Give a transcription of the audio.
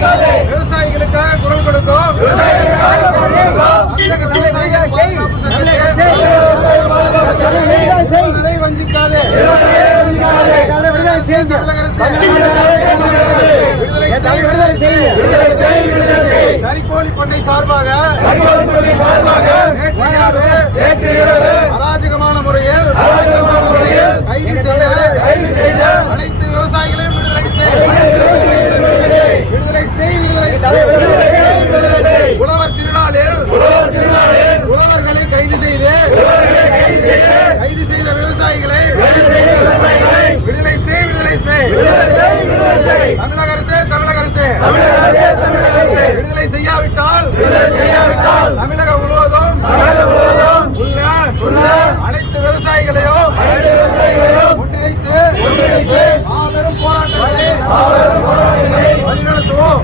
விவசாயிகளுக்காக குரல் கொடுக்கும் வஞ்சிக்காதே. கரிக்கோழி பண்ணை சார்பாக அராஜகமான முறையில் கைது செய்த அனைத்து விவசாயிகளையும் விடுதலை செய். உழவர் திருநாளில் உழவர்களை கைது செய்த விவசாயிகளை விடுதலை செய். தமிழக அரசு விடுதலை செய்யாவிட்டால் தமிழகம் முழுவதும் உள்ள அனைத்து விவசாயிகளையும் ஒன்றிணைத்து மாபெரும் போராட்டங்களை வழிநடத்துவோம்.